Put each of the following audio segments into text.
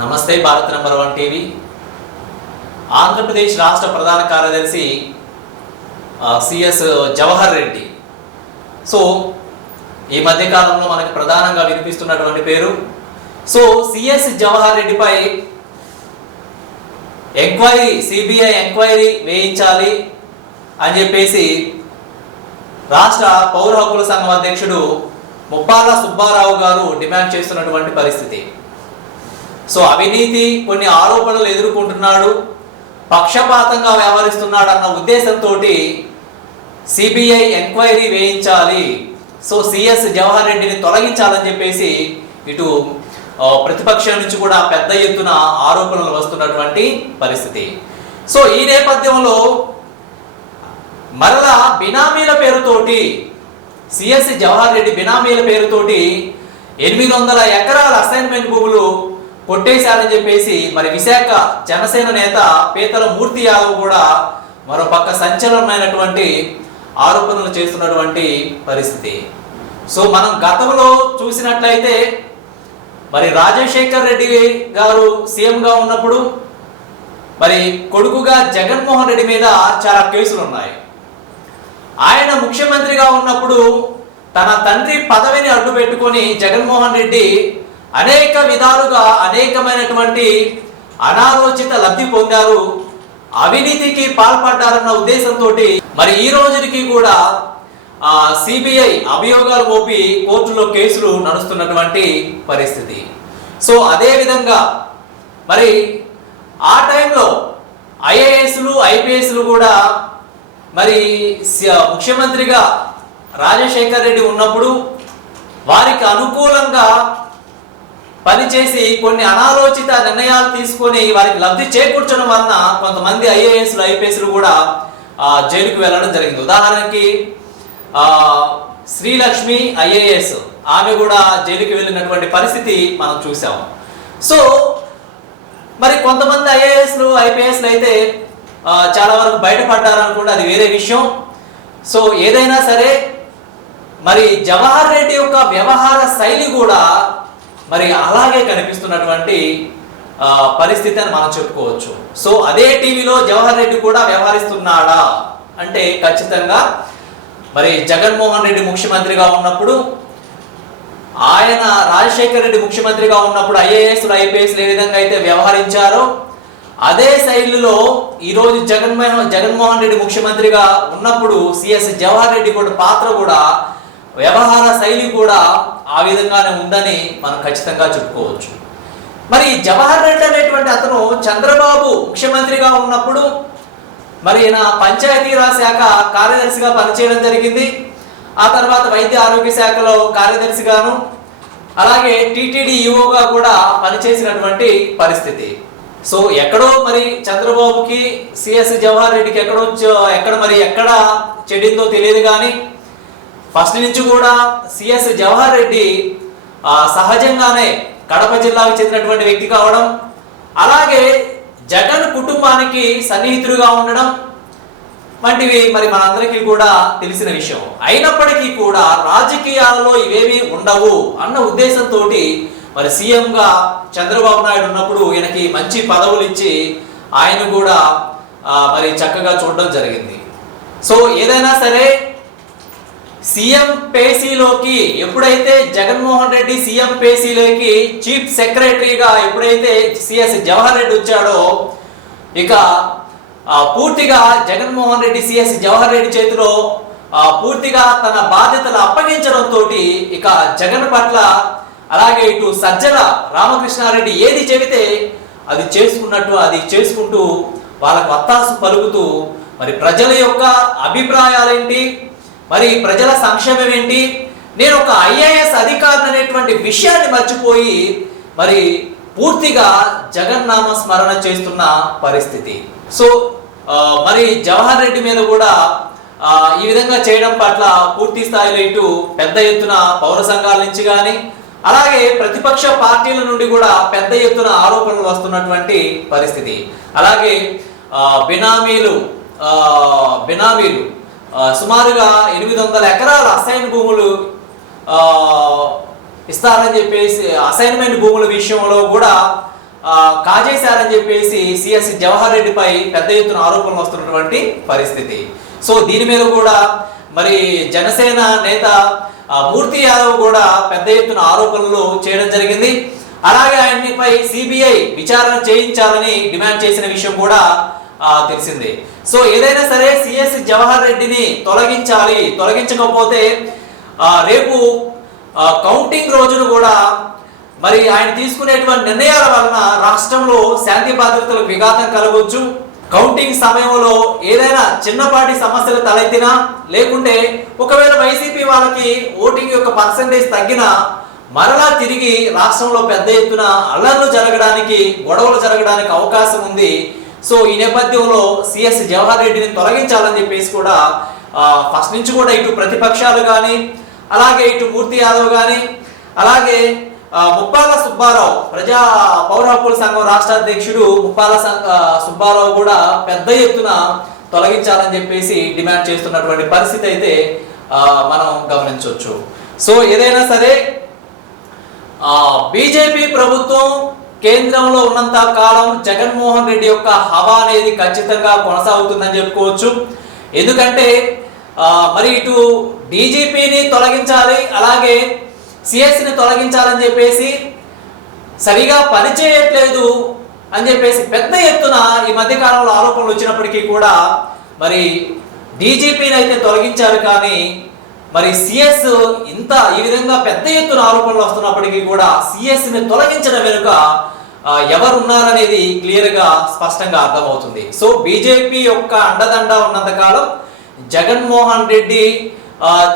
నమస్తే Bharat number one TV. Andhra Pradesh రాష్ట్ర ప్రధాన కార్యదర్శి సిఎస్ జవహర్ రెడ్డి. సో ఈ మధ్య కాలంలో మనకి ప్రధానంగా వినిపిస్తున్నటువంటి పేరు. సో సిఎస్ జవహర్ రెడ్డిపై ఎంక్వైరీ సిబిఐ ఎంక్వైరీ వేయించాలి అని చెప్పేసి రాష్ట్ర పౌర హక్కుల సంఘం అధ్యక్షుడు ముప్పాల సుబ్బారావు గారు డిమాండ్ చేస్తున్నటువంటి పరిస్థితి. సో అవినీతి కొన్ని ఆరోపణలు ఎదుర్కొంటున్నాడు పక్షపాతంగా వ్యవహరిస్తున్నాడు అన్న ఉద్దేశంతో సిబిఐ ఎంక్వైరీ వేయించాలి. సో సిఎస్ జవహర్ రెడ్డిని తొలగించాలని చెప్పేసి ఇటు ప్రతిపక్షం నుంచి కూడా పెద్ద ఎత్తున ఆరోపణలు వస్తున్నటువంటి పరిస్థితి. సో ఈ నేపథ్యంలో మరలా బినామీల పేరుతోటి సిఎస్ జవహర్ రెడ్డి బినామీల పేరుతోటి ఎనిమిది వందల ఎకరాల అసైన్మెంట్ భూములు కొట్టేశారని చెప్పేసి మరి విశాఖ జనసేన నేత పీతల మూర్తి యాదవ్ కూడా మరో పక్క సంచలనమైనటువంటి ఆరోపణలు చేస్తున్నటువంటి పరిస్థితి. సో మనం గతంలో చూసినట్లయితే మరి రాజశేఖర్ రెడ్డి గారు సీఎంగా ఉన్నప్పుడు మరి కొడుకుగా జగన్మోహన్ రెడ్డి మీద చాలా కేసులు ఉన్నాయి. ఆయన ముఖ్యమంత్రిగా ఉన్నప్పుడు తన తండ్రి పదవిని అడ్డు పెట్టుకొని జగన్మోహన్ రెడ్డి అనేక విధాలుగా అనేకమైనటువంటి అనాలోచిత లబ్ధి పొందారు. అవినీతికి పాల్పడ్డారన్న ఉద్దేశంతో మరి ఈ రోజుకి కూడా సిబిఐ అభియోగాలు మోపి కోర్టులో కేసులు నడుస్తున్నటువంటి పరిస్థితి. సో అదే విధంగా మరి ఆ టైంలో ఐఏఎస్లు ఐపీఎస్లు కూడా మరి స- ముఖ్యమంత్రిగా రాజశేఖర్ రెడ్డి ఉన్నప్పుడు వారికి అనుకూలంగా పనిచేసి కొన్ని అనాలోచిత నిర్ణయాలు తీసుకొని వారికి లబ్ధి చేకూర్చడం వలన కొంతమంది ఐఏఎస్లు ఐపీఎస్లు కూడా జైలుకు వెళ్ళడం జరిగింది. ఉదాహరణకి శ్రీలక్ష్మి ఐఏఎస్ ఆమె కూడా జైలుకి వెళ్ళినటువంటి పరిస్థితి మనం చూసాము సో మరి కొంతమంది ఐఏఎస్లు ఐపీఎస్లు అయితే చాలా వరకు బయటపడ్డారనుకుంటే అది వేరే విషయం. సో ఏదైనా సరే మరి జవహర్ రెడ్డి యొక్క వ్యవహార శైలి కూడా మరి అలాగే కనిపిస్తున్నటువంటి పరిస్థితి అని మనం చెప్పుకోవచ్చు. సో అదే టీవీలో జవహర్ రెడ్డి కూడా వ్యవహరిస్తున్నాడా? అంటే ఖచ్చితంగా. మరి జగన్మోహన్ రెడ్డి ముఖ్యమంత్రిగా ఉన్నప్పుడు ఆయన రాజశేఖర్ రెడ్డి ముఖ్యమంత్రిగా ఉన్నప్పుడు ఐఏఎస్లు ఐపీఎస్లు ఏ విధంగా అయితే వ్యవహరించారో అదే శైలిలో ఈరోజు జగన్మోహన్ జగన్మోహన్ రెడ్డి ముఖ్యమంత్రిగా ఉన్నప్పుడు సిఎస్ జవహర్ రెడ్డి కూడా పాత్ర కూడా వ్యవహార శైలి కూడా ఆ విధంగానే ఉందని మనం ఖచ్చితంగా చెప్పుకోవచ్చు. మరి జవహర్ రెడ్డి అనేటువంటి అతను చంద్రబాబు ముఖ్యమంత్రిగా ఉన్నప్పుడు మరి ఈయన పంచాయతీరాజ్ శాఖ కార్యదర్శిగా పనిచేయడం జరిగింది. ఆ తర్వాత వైద్య ఆరోగ్య శాఖలో కార్యదర్శిగాను అలాగే టీటీడీ ఈఓగా కూడా పనిచేసినటువంటి పరిస్థితి. సో ఎక్కడో మరి చంద్రబాబుకి సిఎస్ జవహర్ రెడ్డికి ఎక్కడో ఎక్కడ మరి ఎక్కడ చెడిందో తెలియదు కానీ ఫస్ట్ నుంచి కూడా సిఎస్ జవహర్ రెడ్డి సహజంగానే కడప జిల్లాకు చెందినటువంటి వ్యక్తి కావడం అలాగే జగన్ కుటుంబానికి సన్నిహితుడిగా ఉండడం వంటివి మరి మనందరికీ కూడా తెలిసిన విషయం. అయినప్పటికీ కూడా రాజకీయాలలో ఇవేవి ఉండవు అన్న ఉద్దేశంతో మరి సీఎంగా చంద్రబాబు నాయుడు ఉన్నప్పుడు ఈయనకి మంచి పదవులు ఇచ్చి ఆయన కూడా మరి చక్కగా చూడడం జరిగింది. సో ఏదైనా సరే సీఎం పేసీలోకి ఎప్పుడైతే జగన్మోహన్ రెడ్డి సీఎం పేసీలోకి చీఫ్ సెక్రటరీగా ఎప్పుడైతే సిఎస్ జవహర్ రెడ్డి వచ్చాడో ఇక పూర్తిగా జగన్మోహన్ రెడ్డి సిఎస్ జవహర్ రెడ్డి చేతిలో పూర్తిగా తన బాధ్యతలు అప్పగించడంతో ఇక జగన్ పట్ల అలాగే ఇటు సజ్జల రామకృష్ణారెడ్డి ఏది చెబితే అది చేసుకున్నట్టు అది చేసుకుంటూ వాళ్ళకు వత్తాసు పలుకుతూ మరి ప్రజల యొక్క అభిప్రాయాలేంటి? మరి ప్రజల సంక్షేమం ఏంటి? నేను ఒక ఐఏఎస్ అధికారిని అనేటువంటి విషయాన్ని మర్చిపోయి మరి పూర్తిగా జగన్నామ స్మరణ చేస్తున్న పరిస్థితి. సో మరి జవహర్ రెడ్డి మీద కూడా ఈ విధంగా చేయడం పట్ల పూర్తి స్థాయిలో ఇటు పెద్ద ఎత్తున పౌర సంఘాల నుంచి కానీ అలాగే ప్రతిపక్ష పార్టీల నుండి కూడా పెద్ద ఎత్తున ఆరోపణలు వస్తున్నటువంటి పరిస్థితి. అలాగే బినామీలు బినామీలు సుమారుగా ఎనిమిది వందల ఎకరాల అసైన్ భూములు ఇస్తారని చెప్పేసి అసైన్మెంట్ భూముల విషయంలో కూడా కాజేశారని చెప్పేసి సిఎస్ జవహర్ రెడ్డిపై పెద్ద ఎత్తున ఆరోపణలు వస్తున్నటువంటి పరిస్థితి. సో దీని మీద కూడా మరి జనసేన నేత మూర్తి యాదవ్ కూడా పెద్ద ఎత్తున ఆరోపణలు చేయడం జరిగింది. అలాగే ఆయనపై సిబిఐ విచారణ చేయించాలని డిమాండ్ చేసిన విషయం కూడా తెలిసింది. సో ఏదైనా సరే సిఎస్ జవహర్ రెడ్డిని తొలగించాలి. తొలగించకపోతే రేపు కౌంటింగ్ రోజున కూడా మరి ఆయన తీసుకునేటువంటి నిర్ణయాల వలన రాష్ట్రంలో శాంతి భద్రతలకు విఘాతం కలగవచ్చు కౌంటింగ్ సమయంలో ఏదైనా చిన్నపాటి సమస్యలు తలెత్తినా లేకుంటే ఒకవేళ వైసీపీ వాళ్ళకి ఓటింగ్ యొక్క పర్సంటేజ్ తగ్గినా మరలా తిరిగి రాష్ట్రంలో పెద్ద ఎత్తున అల్లర్లు జరగడానికి గొడవలు జరగడానికి అవకాశం ఉంది. సో ఈ నేపథ్యంలో సిఎస్ జవహర్ రెడ్డిని తొలగించాలని చెప్పేసి కూడా ఫస్ట్ నుంచి కూడా ఇటు ప్రతిపక్షాలు కానీ అలాగే ఇటు మూర్తి యాదవ్ కానీ అలాగే ముప్పాల సుబ్బారావు ప్రజా పౌర హక్కుల సంఘం రాష్ట్ర అధ్యక్షుడు ముప్పాల సుబ్బారావు కూడా పెద్ద ఎత్తున తొలగించాలని చెప్పేసి డిమాండ్ చేస్తున్నటువంటి పరిస్థితి అయితే మనం గమనించవచ్చు. సో ఏదైనా సరే బీజేపీ ప్రభుత్వం కేంద్రంలో ఉన్నంత కాలం జగన్మోహన్ రెడ్డి యొక్క హవా అనేది ఖచ్చితంగా కొనసాగుతుందని చెప్పుకోవచ్చు. ఎందుకంటే మరి ఇటు డీజీపీని తొలగించాలి అలాగే సిఎస్ని తొలగించాలని చెప్పేసి సరిగా పనిచేయట్లేదు అని చెప్పేసి పెద్ద ఎత్తున ఈ మధ్యకాలంలో ఆరోపణలు వచ్చినప్పటికీ కూడా మరి డీజీపీని అయితే తొలగించారు కానీ మరి సిఎస్ ఇంత ఈ విధంగా పెద్ద ఎత్తున ఆరోపణలు వస్తున్నప్పటికీ కూడా సిఎస్ని తొలగించడం వెనుక ఎవరున్నారనేది క్లియర్గా స్పష్టంగా అర్థమవుతుంది. సో బీజేపీ యొక్క అండదండ ఉన్నంత కాలం జగన్మోహన్ రెడ్డి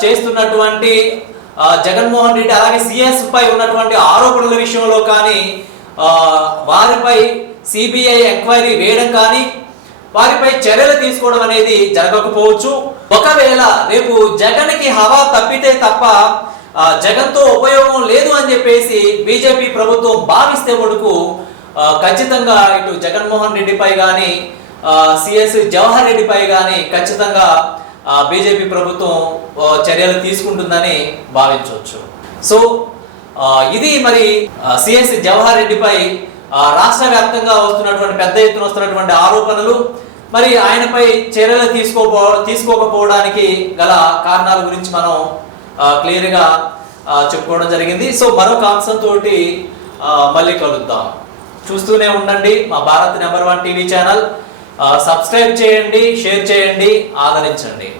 చేస్తున్నటువంటి జగన్మోహన్ రెడ్డి అలాగే సిఎస్ పై ఉన్నటువంటి ఆరోపణల విషయంలో కానీ వారిపై సిబిఐ ఎంక్వైరీ వేయడం కానీ వారిపై చర్యలు తీసుకోవడం అనేది జరగకపోవచ్చు. ఒకవేళ రేపు జగన్కి హవా తప్పితే తప్ప జగన్తో ఉపయోగం లేదు అని చెప్పేసి బీజేపీ ప్రభుత్వం భావిస్తే కొడుకు ఖచ్చితంగా ఇటు జగన్మోహన్ రెడ్డిపై కానీ సిఎస్ జవహర్ రెడ్డిపై కానీ ఖచ్చితంగా బీజేపీ ప్రభుత్వం చర్యలు తీసుకుంటుందని భావించవచ్చు. సో ఇది మరి సిఎస్ జవహర్ రెడ్డిపై రాష్ట్ర వ్యాప్తంగా వస్తున్నటువంటి పెద్ద ఎత్తున వస్తున్నటువంటి ఆరోపణలు. మరి ఆయనపై చర్యలు తీసుకోపో తీసుకోకపోవడానికి గల కారణాల గురించి మనం క్లియర్గా చెప్పుకోవడం జరిగింది. సో మరొక అంశంతో మళ్ళీ కలుద్దాం. చూస్తూనే ఉండండి మా Bharat number one TV channel. Subscribe చేయండి షేర్ చేయండి ఆదరించండి.